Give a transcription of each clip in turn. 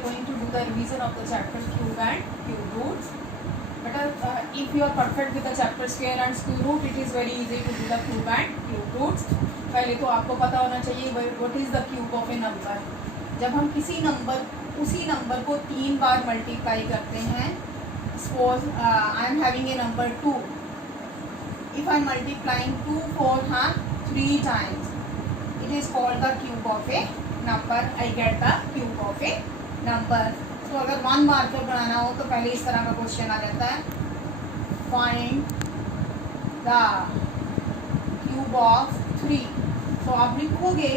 are going to do the revision of the chapter cube and cube roots. But if you are perfect with the chapter square and square root, it is very easy to do the cube and cube roots. पहले तो आपको पता होना चाहिए what is the cube of a number. जब हम किसी number उसी नंबर को 3 बार मल्टीप्लाई करते हैं, suppose I am having a number 2. If I am multiplying 2 for 3 times, it is called the cube of a number. I get the cube of a number. तो अगर 1 marker बनाना हो तो पहले इस तरह का क्वेश्चन आ जाता है, फाइंड द क्यूब ऑफ 3. तो आप लिखोगे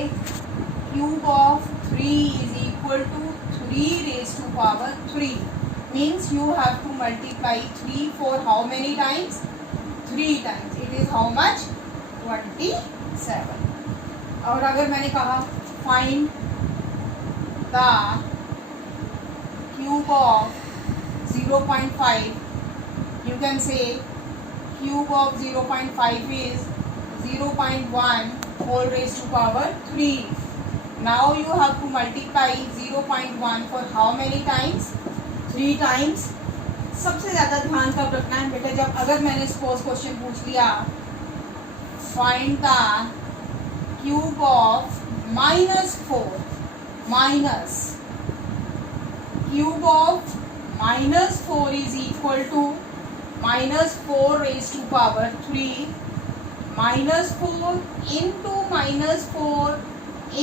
cube of 3 is equal to 3 raised to power 3. Means you have to multiply 3 for how many times? 3 times. It is how much? 27. और अगर मैंने कहा find the cube of 0.5, you can say cube of 0.5 is 0.1 whole raised to power 3. Now you have to multiply 0.1 for how many times? 3 times. सबसे ज़्यादा ध्यान कब रखना है बेटा? जब अगर मैंने सपोज क्वेश्चन पूछ लिया find the cube of -4 minus cube of -4 is equal to -4 raised to power 3 -4 into -4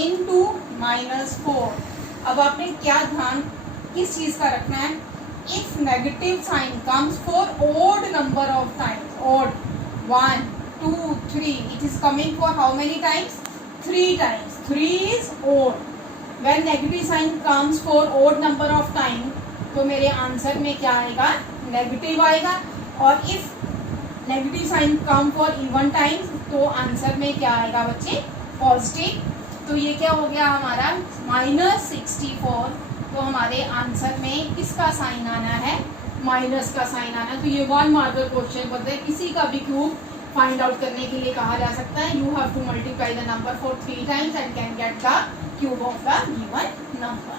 into -4. अब आपने क्या ध्यान किस चीज़ का रखना है? If negative sign comes for odd number of times, odd 1 2 3, it is coming for how many times? 3 times. 3 is odd. When negative sign comes for odd number of time, तो मेरे आंसर में क्या आएगा? नेगेटिव आएगा. और if negative sign come for even times, तो answer में क्या आएगा बच्चे? पॉजिटिव. तो ये क्या हो गया हमारा? -64. तो हमारे आंसर में किसका साइन आना है? माइनस का साइन आना. तो ये 1 मार्कर क्वेश्चन बोलते हैं. किसी का भी क्यूब फाइंड आउट करने के लिए कहा जा सकता है you have to multiply the number for 3 times and can get the cube of the given number.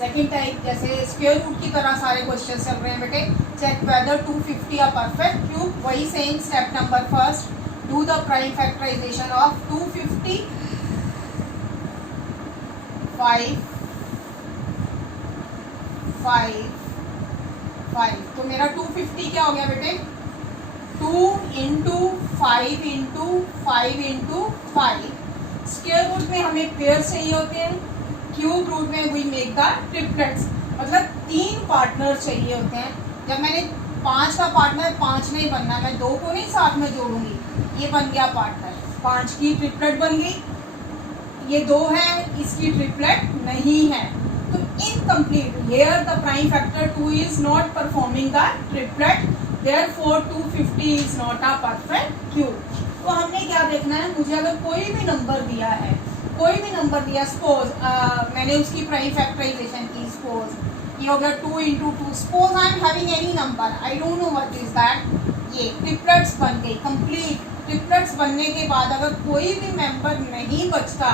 Second type, जैसे स्क्वायर रूट की तरह सारे क्वेश्चन चल रहे हैं बेटे. Check whether 250 a perfect cube. वही same step number first, do the prime factorisation of 250 5. तो मेरा 250 क्या हो गया बेटे? 2 into 5 into 5 into 5. Square root में हमें पेयर चाहिए होते हैं, क्यूब रूट में वी मेक द ट्रिपलेट्स, मतलब 3 पार्टनर चाहिए होते हैं. जब मैंने 5 का पार्टनर 5 नहीं बनना, मैं 2 को नहीं साथ में जोड़ूंगी. ये बन गया पार्टनर, 5 की ट्रिपलेट बन गई. ये 2 है, इसकी ट्रिपलेट नहीं है, तो incomplete. Here the prime factor 2 is not performing the triplet, therefore 250 is not a perfect cube. तो हमने क्या देखना है? मुझे अगर कोई भी नंबर दिया है, कोई भी नंबर दिया, सपोज मैंने उसकी प्राइम फैक्टराइजेशन की, सपोज ये हो गया 2 into 2. Suppose I am having any number, I don't know what is that. ये ट्रिपलेट्स बन गई कंप्लीट. ट्रिपलेट्स बनने के बाद अगर कोई भी मेंबर नहीं बचता,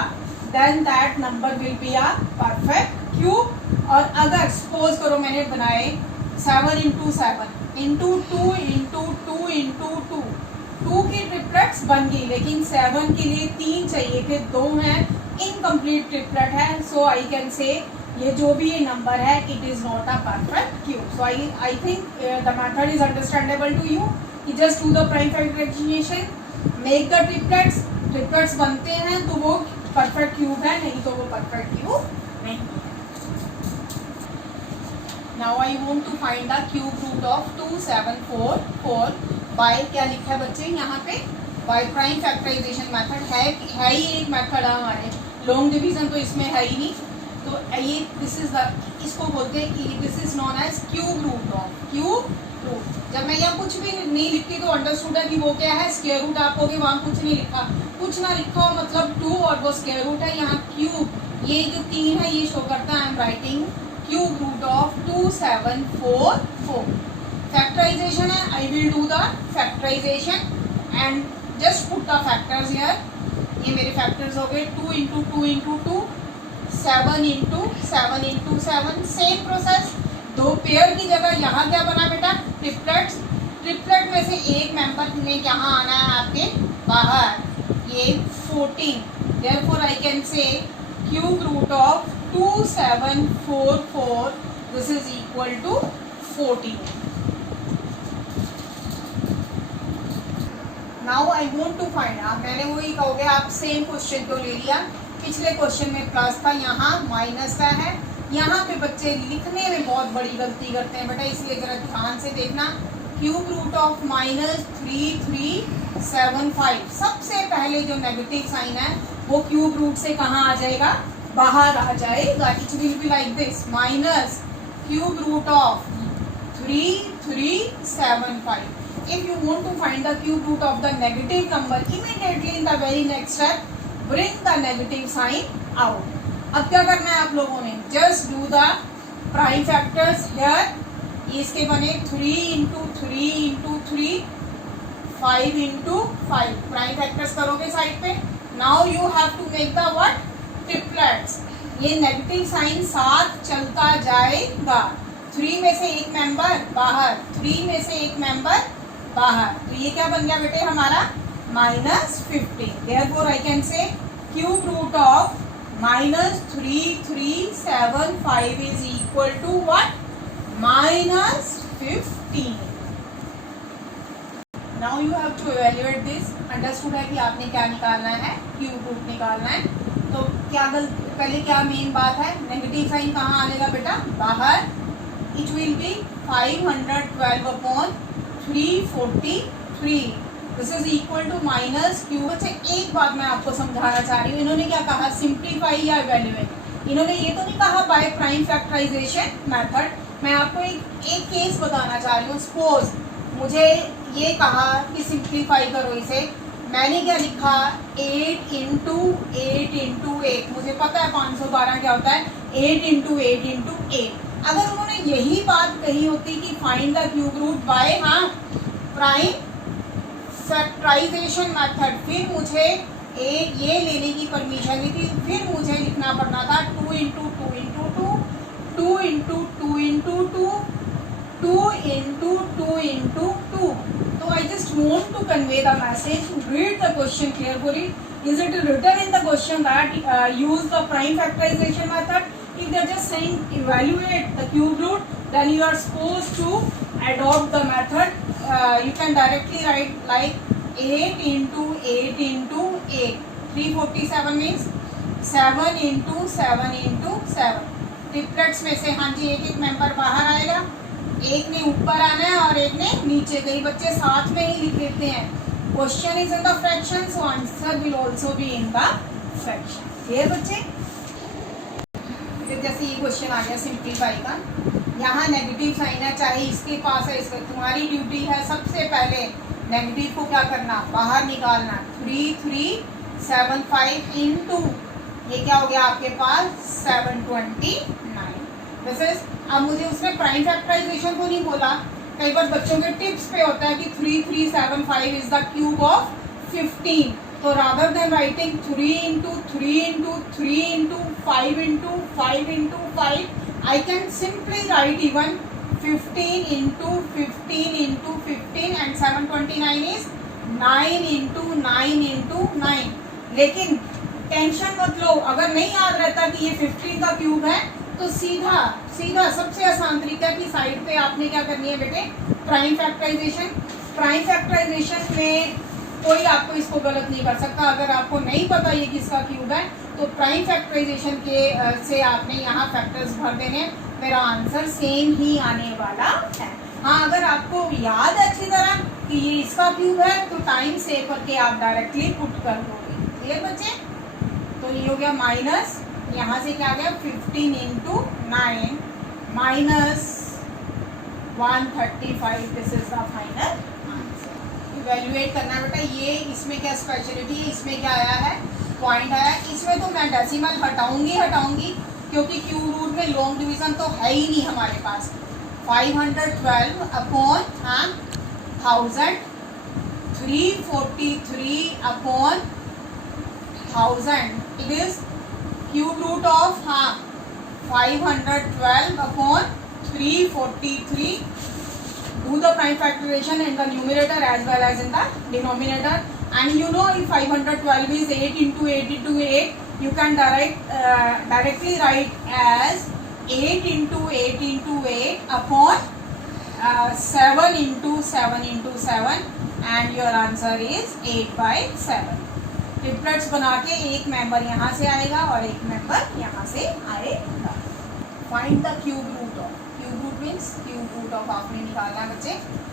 then that number will be a perfect cube. और अगर सपोज करो मैंने बनाए 7 इंटू 7 इंटू 2 इंटू 2 इंटू 2, 2 की ट्रिपलेट्स बन गई, लेकिन 7 के लिए 3 चाहिए थे, 2 हैं, इनकम्प्लीट ट्रिपलेट है. सो आई कैन से ये जो भी ये नंबर है it is not a perfect cube. So I think the method is understandable to you. Just do the prime factorization, make the triplets. Triplets बनते हैं तो वो परफेक्ट क्यूब है, नहीं तो वो परफेक्ट क्यूब नहीं है. Now I want to find the cube root of 2744. By क्या लिखा है बच्चे यहाँ पे? बाय प्राइम फैक्टराइजेशन मेथड है ही एक मेथड है हमारे. लॉन्ग डिवीजन तो इसमें है ही नहीं. तो ये दिस इज द, इसको बोलते हैं कि this is known as cube root of cube root. जब मैं यहाँ कुछ भी नहीं लिखती तो अंडरस्टूड है कि वो क्या है? Square root. आप कहोगे वहाँ कुछ नहीं लिखा, कुछ ना लिखा हो मतलब 2 और वो स्क्वायर रूट है. यहाँ क्यूब, ये जो 3 है ये शो करता है. I am writing cube root of 2744. Factorization है, I will do the factorization and just put the factors here. ये मेरे फैक्टर्स हो गए 2 into 2 into 2, 7 into 7 into 7। Same process, दो पेयर की जगह यहाँ क्या बना बेटा, ट्रिपलेट्स। ट्रिपलेट में से एक मेंबर में यहाँ आना है आपके बाहर, ये 14। Therefore I can say cube root of 2744 this is equal to 14। Now I want to find, मैंने वही कहोगे आप सेम क्वेश्चन क्यों ले लिया, पिछले क्वेश्चन में प्लस था, यहाँ माइनस का है। यहाँ पे बच्चे लिखने में बहुत बड़ी गलती करते हैं बेटा, इसलिए जरा ध्यान से देखना। क्यूब रूट ऑफ -3375, सबसे पहले जो नेगेटिव साइन है वो क्यूब रूट से कहाँ आ जाएगा, बाहर आ जाएगा। It will be like this, minus cube root of 3375। If you want to find the cube root of the negative number, immediately in the very next step, bring the negative sign out. अब क्या करना है आप लोगों ने, just do the prime factors here. इसके बने 3 into 3 into 3, 5 into 5, prime factors करोगे साइड पे। Now you have to make the what, triplets. ये नेगेटिव साइन साथ चलता जाएगा। 3 में से एक मेंबर बाहर, 3 में से एक मेंबर बाहर, तो ये क्या बन गया बेटे हमारा -15। Therefore I can say cube root of -3375 is equal to what, -15। Now you have to evaluate this. Understood है कि आपने क्या निकालना है, क्यूब रूट निकालना है। तो क्या पहले क्या मेन बात है, नेगेटिव साइन कहाँ आ जाएगा बेटा, बाहर। It will be 512 upon 343, this is equal to minus cube. अच्छा एक बात मैं आपको समझाना चाह रही हूँ, इन्होंने क्या कहा, सिंप्लीफाई या इवैल्यूएट। इन्होंने ये तो नहीं कहा बाय प्राइम फैक्टराइजेशन मेथड। मैं आपको एक केस बताना चाह रही हूँ। सपोज मुझे ये कहा कि सिंप्लीफाई करो इसे, मैंने क्या लिखा, 8 इंटू 8 इंटू 8। मुझे पता है 512 क्या होता है, 8 इंटू 8 इंटू 8। अगर उन्होंने यही बात कही होती कि find the cube root by prime factorization method, फिर मुझे ये लेने की परमिशन दी थी, फिर मुझे लिखना पड़ना था 2 into 2 into 2, 2 into 2 into 2, 2 into 2 into 2। तो I just want to convey the message, read the question carefully. Is it written in the question that use the prime factorization method? If they are just saying evaluate the cube root, then you are supposed to adopt the method. You can directly write like 8 into 8 into 8. 347 means 7 into 7 into 7. Triplets में से हाँ जी एक एक member बाहर आएगा, एक ने ऊपर आना है और एक ने नीचे। कई बच्चे साथ में ही लिख देते हैं। Question is in the fraction, so answer will also be in the fraction. ये बच्चे जैसे ये क्वेश्चन आ गया सिंप्लीफाई का, यहाँ नेगेटिव साइन है, चाहे इसके पास है, इसका तुम्हारी ड्यूटी है सबसे पहले नेगेटिव को क्या करना, बाहर निकालना। 3375 इंटू ये क्या हो गया आपके पास 729। दिस इज, अब मुझे उसमें प्राइम फैक्टराइजेशन को नहीं बोला। कई बार बच्चों के टिप्स पे होता है कि 3375 इज द क्यूब ऑफ 15। तो rather than writing 3 into 3 into 3 into 5 into 5 into 5, I can simply write even 15 into 15 into 15 and 729 is 9 into 9 into 9। लेकिन टेंशन मत लो, अगर नहीं याद रहता कि ये 15 का क्यूब है तो सीधा सीधा सबसे आसान तरीका कि साइड पे आपने क्या करनी है बेटे, प्राइम फैक्टराइजेशन। प्राइम फैक्टराइजेशन में कोई आपको इसको गलत नहीं कर सकता। अगर आपको नहीं पता ये किसका क्यूब है तो प्राइम फैक्टराइजेशन के से आपने यहाँ फैक्टर्स भर देने, मेरा आंसर सेम ही आने वाला है। हाँ अगर आपको याद है अच्छी तरह कि ये इसका क्यूब है तो टाइम सेव करके आप डायरेक्टली पुट कर दोगे। क्लियर बच्चे? तो ये हो गया माइनस, यहाँ से क्या गया 15 into 9 minus 135, this is the final answer. Evaluate करना बेटा, ये इसमें क्या स्पेशलिटी है, इसमें क्या आया है, पॉइंट आया। इसमें तो मैं डेसिमल हटाऊंगी क्योंकि क्यूब रूट में लॉन्ग डिवीजन तो है ही नहीं हमारे पास। 512 upon 1000, 343 upon 1000 it is cube root of 512 upon 343. Do the prime factorization in the numerator as well as in the denominator. And you know, if 512 is 8 into 8 into 8, you can directly write as 8 into 8 into 8 upon 7 into 7 into 7, and your answer is 8/7. Triplets बना के एक member यहाँ से आएगा और एक member यहाँ से आएगा. Find the cube root of. Cube root means cube root of आपने निकालना है बच्चे.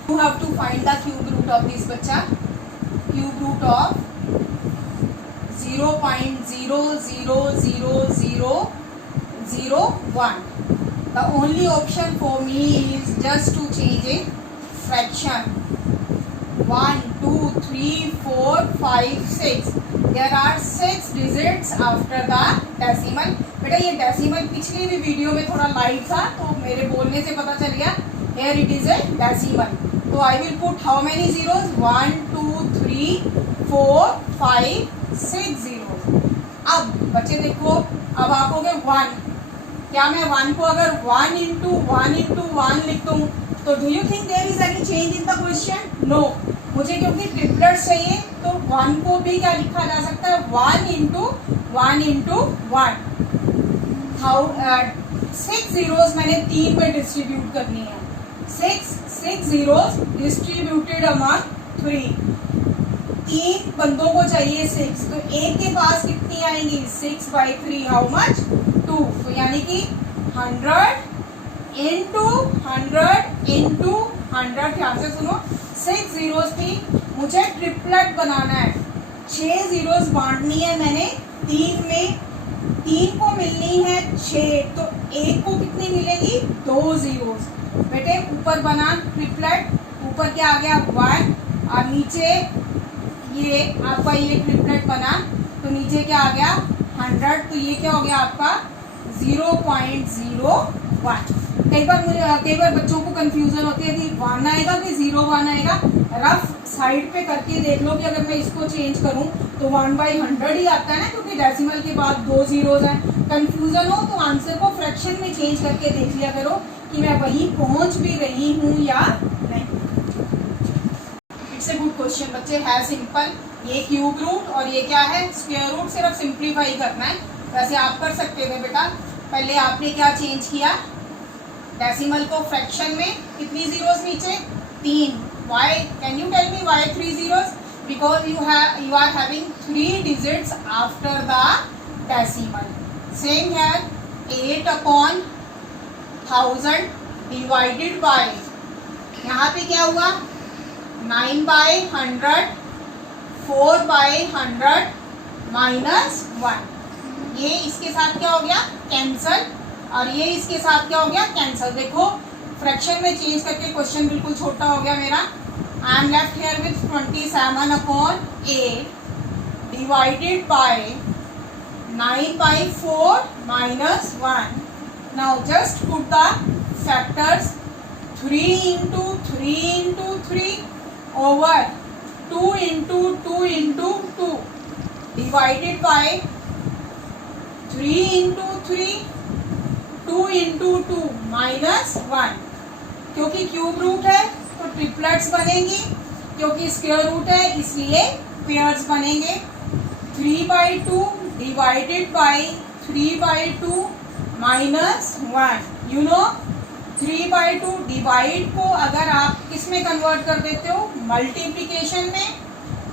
You have to find the cube root of this बच्चा. Cube root of 0.0000001. The only option for me is just to change a fraction. 1, 2, 3, 4, 5, 6. There are 6 digits after the decimal. बेटा ये decimal पिछली भी video में थोड़ा live था तो मेरे बोलने से पता चल गया. Here it is a decimal. तो I will put how many zeros? 1, 2, 3, 4, 5, 6 zeros. अब बच्चे देखो, अब आप हो गए 1. क्या मैं 1 को अगर 1 into 1 into 1 लिख दूँ तो do you think there is any change in the question? No. मुझे क्योंकि ट्रिपलेट्स चाहिए तो 1 को भी क्या लिखा जा सकता है? 1 into 1 into 1. 6 zeros मैंने 3 में डिस्ट्रीब्यूट करनी है. 6 zeros डिस्ट्रीब्यूटेड अमंग 3. 3 बंदों को चाहिए 6, तो एक के पास कितनी आएंगी? 6/3. How much? 2. तो यानी कि 100 into 100 into 100. ध्यान से सुनो, 6 zeros थी, मुझे ट्रिपलेट बनाना है. 6 zeros बांटनी है मैंने 3 में. 3 को मिलनी है 6, तो एक को कितनी मिलेगी? 2 zeros. बेटे ऊपर बना ट्रिपलेट, ऊपर क्या आ गया? 1, और नीचे ये आपका ये ट्रिपलेट बना तो नीचे क्या आ गया? 100. तो ये क्या हो गया आपका? 0.01. कई बार बच्चों को कंफ्यूजन होती है कि 1 आएगा कि 01 आएगा. रफ साइड पे करके देख लो कि अगर मैं इसको चेंज करूं तो 1/100 ही आता है ना, क्योंकि डेसिमल के बाद 2 zeros हैं. कंफ्यूजन हो तो आंसर को फ्रैक्शन में चेंज करके देख लिया करो कि मैं वहीं पहुंच भी रही हूं या नहीं. इट्स ए गुड क्वेश्चन बच्चे, है सिंपल. ये क्यूब रूट और ये क्या है? Square root. सिर्फ सिंप्लीफाई करना है. वैसे आप कर सकते थे बेटा. पहले आपने क्या चेंज किया? डेसिमल को फ्रैक्शन में. कितनी जीरोस नीचे? 3. Why? Can you tell me why 3 zeros? Because you are having 3 digits after the decimal. Same है 8/1000 डिवाइडेड बाय, यहाँ पे क्या हुआ? 9/100, 4/100 -1. ये इसके साथ क्या हो गया? कैंसल. और ये इसके साथ क्या हो गया? कैंसल. देखो फ्रैक्शन में चेंज करके क्वेश्चन बिल्कुल छोटा हो गया मेरा. I am left here with 27/8 divided by 9/4 -1. Now just put the factors. 3 into 3 into 3 over 2 into 2 into 2 divided by 3 into 3 2 into 2 -1. क्योंकि क्यूब रूट है तो ट्रिपलेट्स बनेंगी, क्योंकि स्क्वायर रूट है इसलिए पेयर्स बनेंगे. 3/2 divided by 3/2 -1. You know 3/2 divide को अगर आप किस में कन्वर्ट कर देते हो? मल्टीप्लिकेशन में.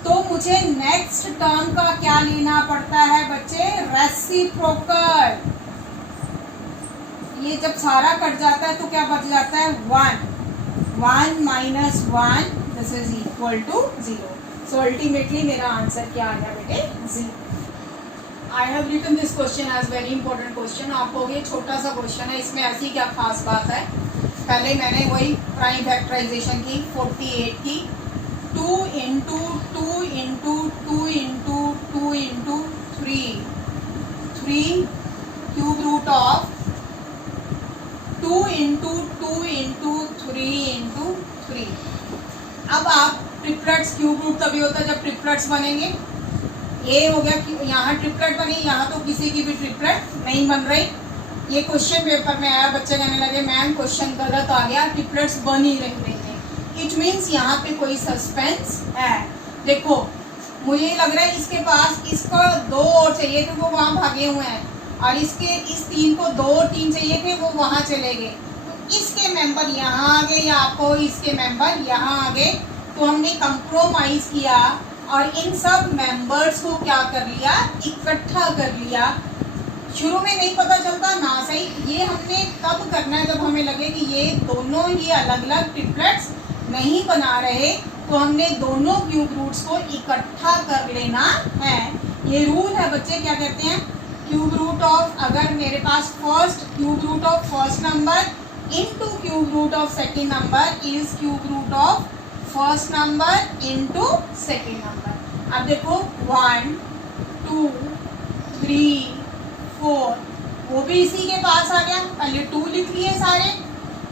तो मुझे नेक्स्ट टर्म का क्या लेना पड़ता है बच्चे? रेसिप्रोकल. ये जब सारा कट जाता है तो क्या बच जाता है? 1. 1 - 1 this is equal to 0. So ultimately मेरा आंसर क्या आ गया बेटे? 0. I have written this question as very important question. आप हो गए छोटा सा क्वेश्चन है, इसमें ऐसी क्या खास बात है? पहले मैंने वही प्राइम फैक्टराइजेशन की 48 की. 2 into 2 into 2 into 2 into 3 cube root of 2 into 2 into 3 into 3. अब आप ट्रिपलेट्स, क्यूब रूट तभी होता है जब ट्रिपलेट्स बनेंगे. ये हो गया कि यहाँ ट्रिपलेट बनी, यहाँ तो किसी की भी ट्रिपलेट नहीं बन रही। ये क्वेश्चन पेपर में आया, बच्चे कहने लगे मैम क्वेश्चन गलत आ गया, ट्रिपलेट्स बन ही रही है। इट मीन्स यहाँ पे कोई सस्पेंस है। देखो मुझे लग रहा है इसके पास इसको 2 और चाहिए थे, वो वहाँ भागे हुए हैं, और इसके इस 3 को 2 और 3 चाहिए थे, वो वहाँ चले गए। तो इसके मेंबर यहाँ आ गए या आपको इसके मेंबर यहाँ आ गए। तो हमने कंप्रोमाइज किया और इन सब मेंबर्स को क्या कर लिया, इकट्ठा कर लिया। शुरू में नहीं पता चलता ना सही, ये हमने तब करना है जब हमें लगे कि ये दोनों ही अलग अलग ट्रिपलेट्स नहीं बना रहे, तो हमने दोनों क्यूब रूट्स को इकट्ठा कर लेना है। ये रूल है बच्चे, क्या कहते हैं, क्यूब रूट ऑफ, अगर मेरे पास first cube root of first number into cube root of second number is cube root of first number into second number. अब देखो 1 2 3 4, वो भी इसी के पास आ गया, पहले 2 लिख लिए सारे,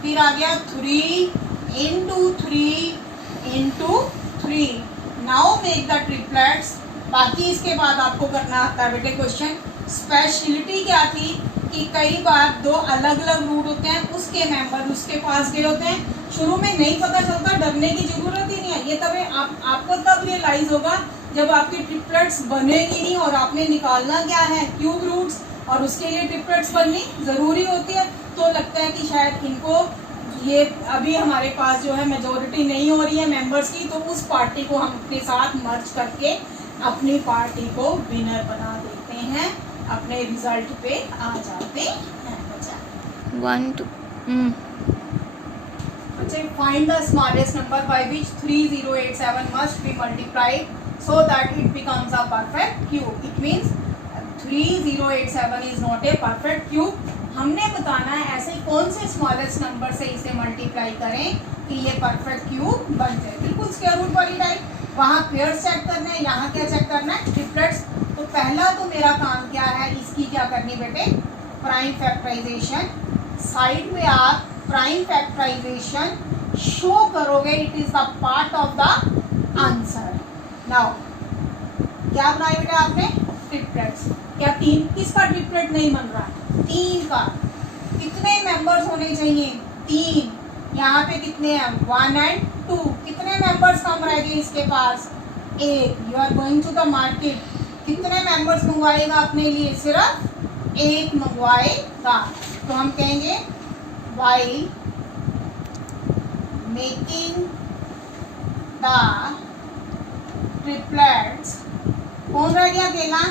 फिर आ गया 3 into 3 into 3। Now make the triplets. बाकी इसके बाद आपको करना आता है बेटे क्वेश्चन। स्पेशलिटी क्या थी कि कई बार 2 अलग अलग रूट होते हैं, उसके मेंबर उसके पास गए होते हैं। शुरू में नहीं पता चलता, डरने की जरूरत ही नहीं है। ये तब आपको तब रियलाइज होगा जब आपकी ट्रिपलेट्स बनेगी नहीं और आपने निकालना क्या है, क्यूब रूट्स, और उसके लिए ट्रिपलेट्स बननी ज़रूरी होती है। तो लगता है कि शायद इनको ये अभी हमारे पास जो है मेजॉरिटी नहीं हो रही है मेंबर्स की, तो उस पार्टी को हम अपने साथ मर्ज करके अपनी पार्टी को विनर बना देते हैं, अपने रिजल्ट पे आ जाते हैं। बच्चा 1 2 बच्चे find the smallest number by which 3087 must be multiplied so that it becomes a perfect cube. It means 3087 is not a perfect cube. हमने बताना है ऐसे कौन से स्मॉलेस्ट नंबर से इसे मल्टीप्लाई करें कि ये परफेक्ट क्यूब बन जाए। बिल्कुल स्क्वायर रूट वाली टाइप। वहाँ पेयर्स चेक करना है, यहाँ क्या चेक करना है, ट्रिपलेट्स। तो पहला तो मेरा काम क्या है, इसकी क्या करनी बेटे, प्राइम फैक्टराइजेशन। साइड में आप प्राइम फैक्टराइजेशन शो करोगे, it is the part of the answer. Now क्या बनाया बेटा आपने, ट्रिपलेट्स। क्या 3, किसका ट्रिपलेट नहीं बन रहा है, 3 का। कितने मेंबर्स होने चाहिए, 3। यहाँ पे कितने हैं, 1 and 2। कितने मेंबर्स कम रह गए इसके पास, 1। You are going to the market, कितने मेंबर्स मंगवाएगा अपने लिए, सिर्फ 1 मंगवाएगा। तो हम कहेंगे वाइल मेकिंग द ट्रिपलेट्स, कौन रह गया अकेला,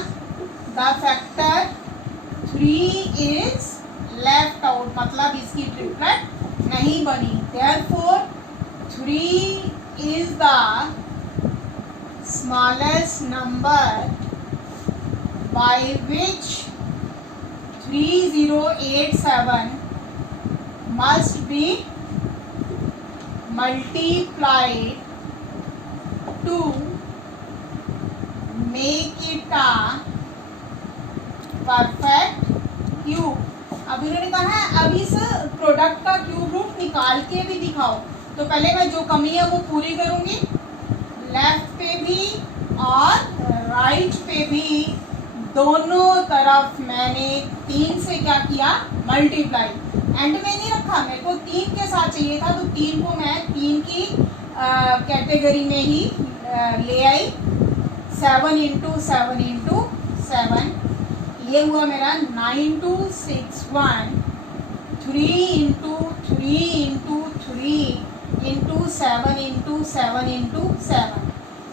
the factor 3 is left out, मतलब इसकी ट्रिपलेट नहीं बनी। Therefore 3 is the smallest number by which 3087 must be multiplied to make it a perfect cube. अब इन्होंने कहा है अब इस प्रोडक्ट का क्यूब रूट निकाल के भी दिखाओ। तो पहले मैं जो कमी है वो पूरी करूंगी, लेफ्ट पे भी और राइट पे भी, दोनों तरफ मैंने 3 से क्या किया, मल्टीप्लाई। एंड में नहीं रखा, मेरे को 3 के साथ चाहिए था, तो 3 को मैं 3 की कैटेगरी में ही ले आई। 7 इंटू 7 इंटू 7, ये हुआ मेरा 9261। 3 into 3 into 3 into 7 into 7 into 7।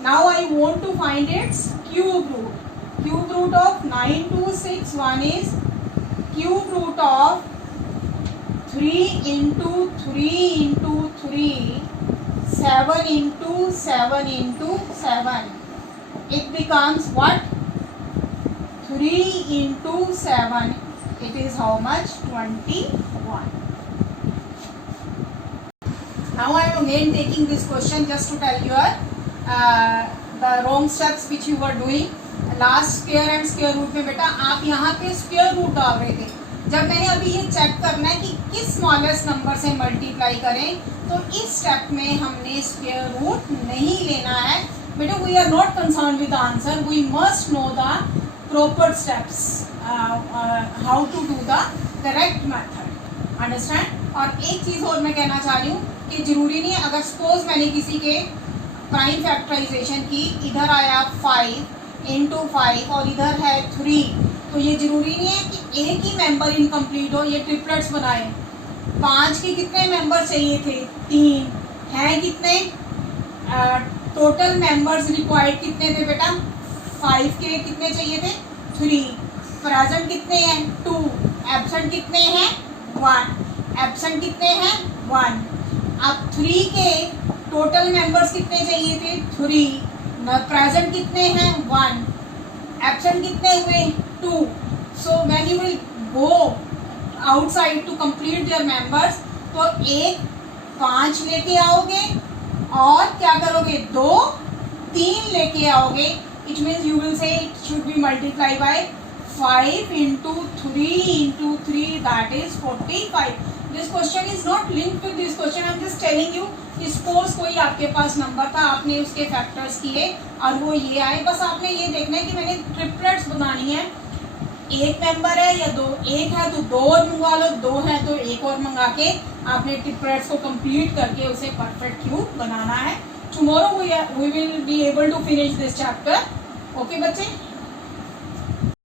Now I want to find its cube root. Cube root of 9261 is cube root of 3 into 3 into 3, 7 into 7 into 7. It becomes what? 3 into 7. It is how much? 21. Now I am again taking this question just to tell you the wrong steps which you were doing. Last square and square root में बेटा आप यहाँ पे square root डाल रहे थे। जब मैंने अभी ये चेक करना है कि किस स्मॉलेस्ट नंबर से मल्टीप्लाई करें, तो इस स्टेप में हमने स्क्वायर रूट नहीं लेना है, बेटा we are not concern with answer, we must know the proper steps how to do the correct method, understand. और एक चीज़ और मैं कहना चाह रही हूँ कि जरूरी नहीं है, अगर सपोज मैंने किसी के प्राइम फैक्टराइजेशन की, इधर आया 5 इंटू 5 और इधर है 3, तो ये जरूरी नहीं है कि एक ही मेंबर इनकम्प्लीट हो, ये ट्रिपलेट्स बनाए। 5 के कितने मेंबर चाहिए थे? 3 हैं कितने? टोटल मेंबर्स रिक्वायर्ड कितने थे बेटा? 5 के कितने चाहिए थे? 3। प्रेजेंट कितने हैं? 2। एब्सेंट कितने हैं? 1। एब्सेंट कितने हैं? 1। अब 3 के टोटल मेंबर्स कितने चाहिए थे? 3। प्रेजेंट कितने हैं? 1। एब्सेंट कितने हुए? 2। So when you will go outside to complete their members, तो एक 5 लेके आओगे और क्या करोगे? 2 3 लेके आओगे। It means you will say it should be multiply by 5 into 3 into 3, that is 45। This question is not linked to this question, I am just telling you. Suppose कोई आपके पास नंबर था, आपने उसके फैक्टर्स किए और वो ये आए, बस आपने ये देखना है कि मैंने ट्रिपलेट्स बनानी है। एक मेंबर है या 2, एक है तो 2 और मंगवा लो, 2 है तो 1 और मंगा के आपने ट्रिपलेट्स को कंप्लीट करके उसे परफेक्ट क्यूब बनाना है। Tomorrow we will be able to finish this chapter. Okay बच्चे।